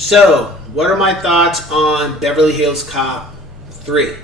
So, what are my thoughts on Beverly Hills Cop 3?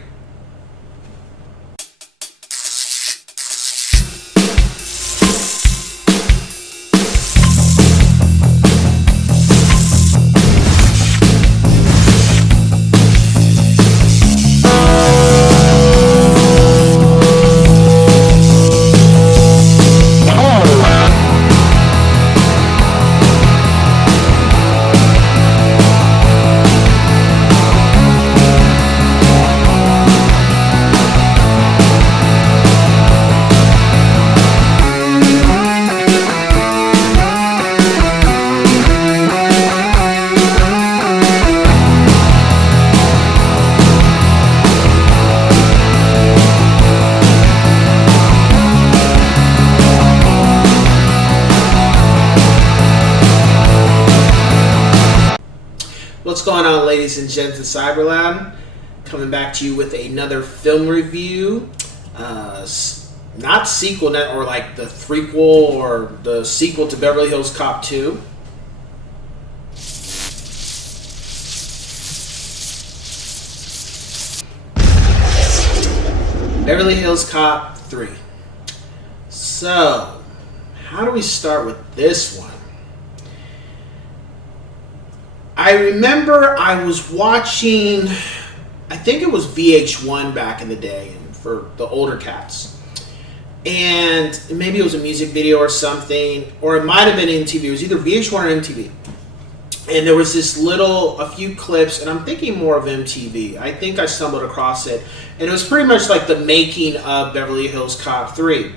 What's going on, ladies and gents of Cyberland? Coming back to you with another film review. Not sequel, or like the threequel or the sequel to Beverly Hills Cop 2. Beverly Hills Cop 3. So, how do we start with this one? I remember I was watching, I think it was VH1 back in the day for the older cats. And maybe it was a music video or something, or it might have been MTV. It was either VH1 or MTV. And there was a few clips, and I'm thinking more of MTV. I think I stumbled across it. And it was pretty much like the making of Beverly Hills Cop 3.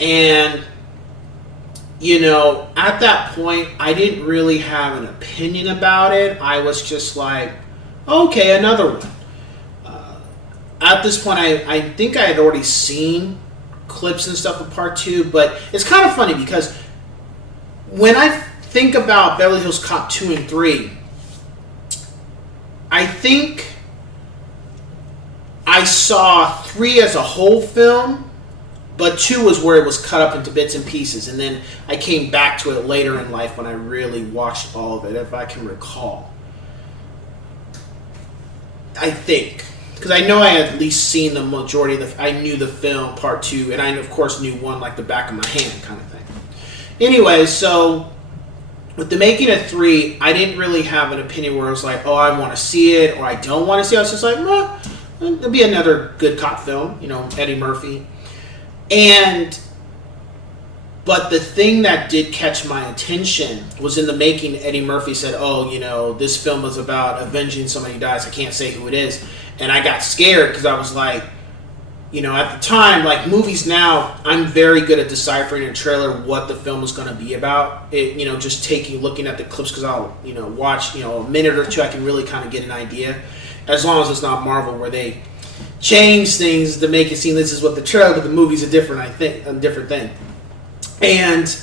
And at that point, I didn't really have an opinion about it. I was just like, okay, another one. At this point, I think I had already seen clips and stuff of part 2, but it's kind of funny because when I think about Beverly Hills Cop 2 and 3, I think I saw 3 as a whole film, but 2 was where it was cut up into bits and pieces, and then I came back to it later in life when I really watched all of it, if I can recall. I think. Because I know I had at least seen the majority of I knew the film, part 2, and I, of course, knew 1 like the back of my hand kind of thing. Anyway, so with the making of 3, I didn't really have an opinion where I was like, oh, I want to see it, or I don't want to see it. I was just like, well, it'll be another good cop film, Eddie Murphy. But the thing that did catch my attention was in the making, Eddie Murphy said, oh, this film is about avenging somebody who dies. I can't say who it is. And I got scared because I was like, at the time, like movies now, I'm very good at deciphering in a trailer what the film is going to be about. It, just looking at the clips because I'll, watch, a minute or two, I can really kind of get an idea. As long as it's not Marvel where they change things to make it seem this is what the trailer, but the movie's a different thing. And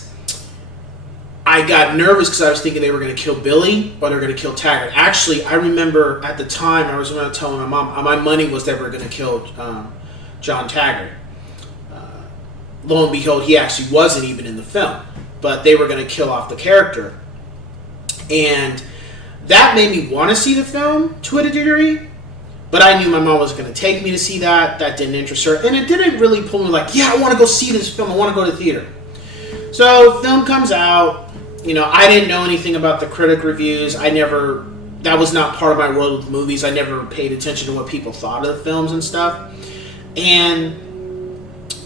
I got nervous because I was thinking they were going to kill Billy or they were going to kill Taggart. Actually, I remember at the time I was going to tell my mom my money was they were going to kill John Taggart. Lo and behold, he actually wasn't even in the film, but they were going to kill off the character, and that made me want to see the film to a degree. But I knew my mom was going to take me to see that. That didn't interest her. And it didn't really pull me like, yeah, I want to go see this film. I want to go to the theater. So film comes out. I didn't know anything about the critic reviews. That was not part of my world with movies. I never paid attention to what people thought of the films and stuff. And,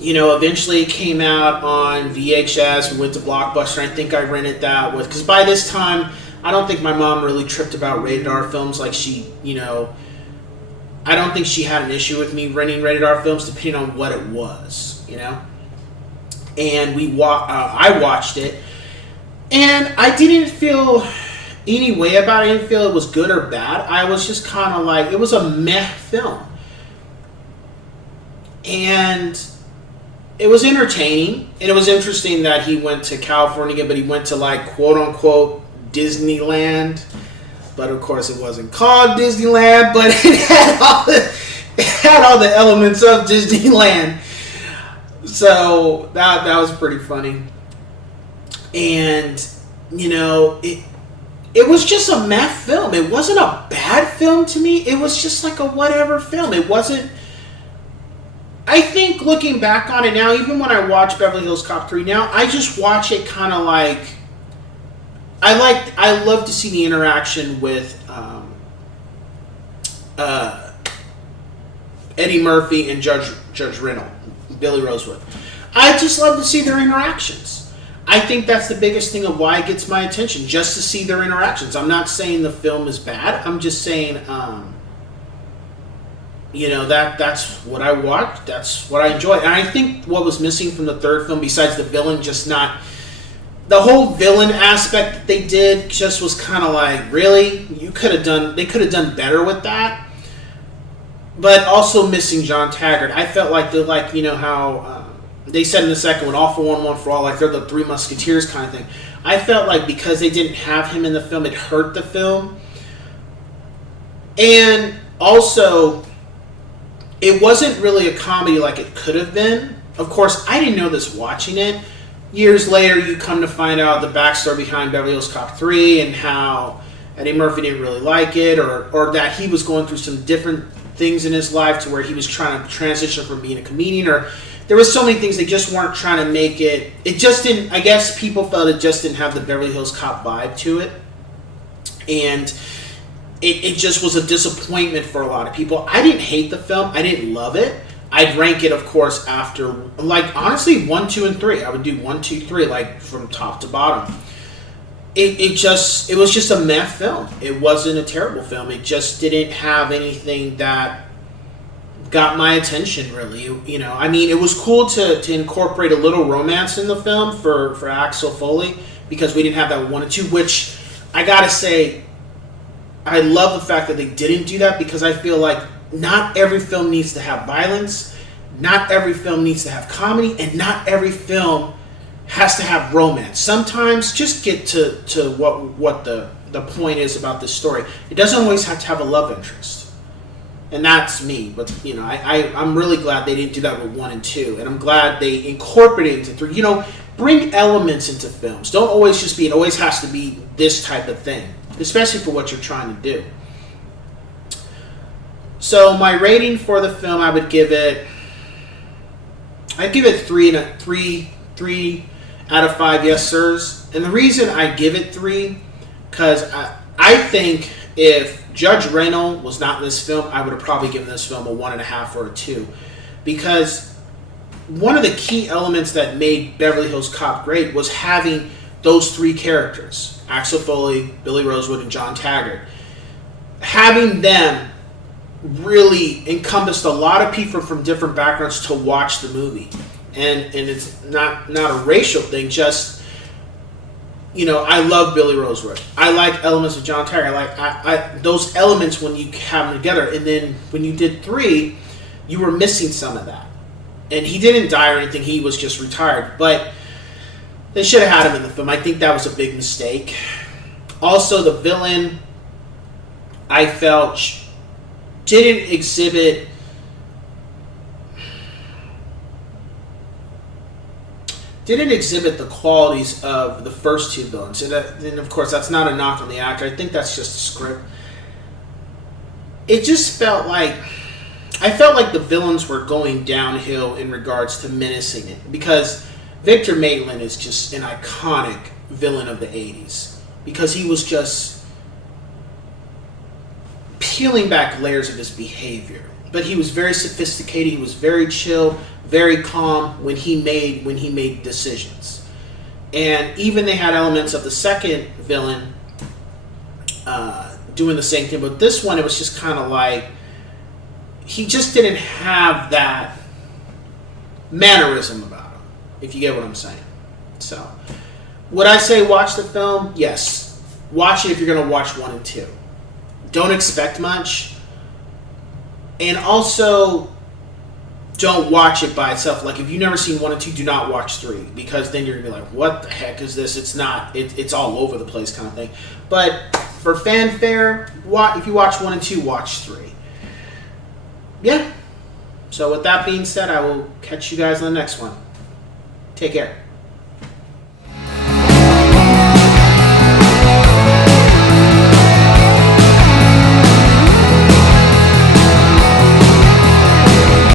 eventually it came out on VHS. We went to Blockbuster. I think I rented that because by this time, I don't think my mom really tripped about rated R films like she, I don't think she had an issue with me renting rated R films depending on what it was, And I watched it, and I didn't feel any way about it. I didn't feel it was good or bad. I was just kind of like, it was a meh film. And it was entertaining, and it was interesting that he went to California, but he went to like quote-unquote Disneyland. But of course, it wasn't called Disneyland, but it had all the elements of Disneyland. So that was pretty funny. And it was just a meh film. It wasn't a bad film to me. It was just like a whatever film. It wasn't. I think looking back on it now, even when I watch Beverly Hills Cop 3 now, I just watch it kind of like. I love to see the interaction with Eddie Murphy and Judge Reynolds, Billy Rosewood. I just love to see their interactions. I think that's the biggest thing of why it gets my attention, just to see their interactions. I'm not saying the film is bad. I'm just saying, that's what I watched. That's what I enjoyed. And I think what was missing from the third film, besides the villain just not... The whole villain aspect that they did just was kind of like, really? They could have done better with that. But also missing John Taggart. I felt like how... they said in the second one, all for one for all, like they're the Three Musketeers kind of thing. I felt like because they didn't have him in the film, it hurt the film. And also, it wasn't really a comedy like it could have been. Of course, I didn't know this watching it. Years later, you come to find out the backstory behind Beverly Hills Cop 3 and how Eddie Murphy didn't really like it, or that he was going through some different things in his life to where he was trying to transition from being a comedian, or there was so many things they just weren't trying to make it. It just didn't. I guess people felt it just didn't have the Beverly Hills Cop vibe to it, and it just was a disappointment for a lot of people. I didn't hate the film. I didn't love it. I'd rank it, of course, after, like, honestly, 1, 2, and 3. I would do 1, 2, 3, like, from top to bottom. It was just a meh film. It wasn't a terrible film. It just didn't have anything that got my attention, really. I mean, it was cool to incorporate a little romance in the film for Axel Foley, because we didn't have that with 1 and 2, which I gotta say, I love the fact that they didn't do that, because I feel like not every film needs to have violence, not every film needs to have comedy, and not every film has to have romance. Sometimes just get to what the point is about this story. It doesn't always have to have a love interest. And that's me. But, I'm really glad they didn't do that with 1 and 2. And I'm glad they incorporated it into 3. Bring elements into films. Don't always just be, it always has to be this type of thing. Especially for what you're trying to do. So my rating for the film, I'd give it 3 out of 5 yes sirs. And the reason I give it 3, because I think if Judge Reynolds was not in this film, I would have probably given this film a 1.5 or a 2. Because one of the key elements that made Beverly Hills Cop great was having those 3 characters, Axel Foley, Billy Rosewood, and John Taggart. Having them really encompassed a lot of people from different backgrounds to watch the movie. And it's not a racial thing, just, I love Billy Rosewood. I like elements of John Taggart. I like those elements when you have them together. And then when you did 3, you were missing some of that. And he didn't die or anything, he was just retired. But they should have had him in the film. I think that was a big mistake. Also, the villain, I felt, didn't exhibit the qualities of the first 2 villains. And of course, that's not a knock on the actor. I think that's just a script. It just felt like... I felt like the villains were going downhill in regards to menacing it. Because Victor Maitland is just an iconic villain of the 80s. Because he was just peeling back layers of his behavior. But he was very sophisticated. He was very chill, very calm when he made decisions. And even they had elements of the second villain doing the same thing. But this one, it was just kind of like he just didn't have that mannerism about him, if you get what I'm saying. So, would I say watch the film? Yes. Watch it if you're going to watch 1 and 2. Don't expect much. And also, don't watch it by itself. Like, if you've never seen 1 and 2, do not watch 3. Because then you're going to be like, what the heck is this? It's not, it's all over the place kind of thing. But for fanfare, if you watch 1 and 2, watch 3. Yeah. So with that being said, I will catch you guys on the next one. Take care.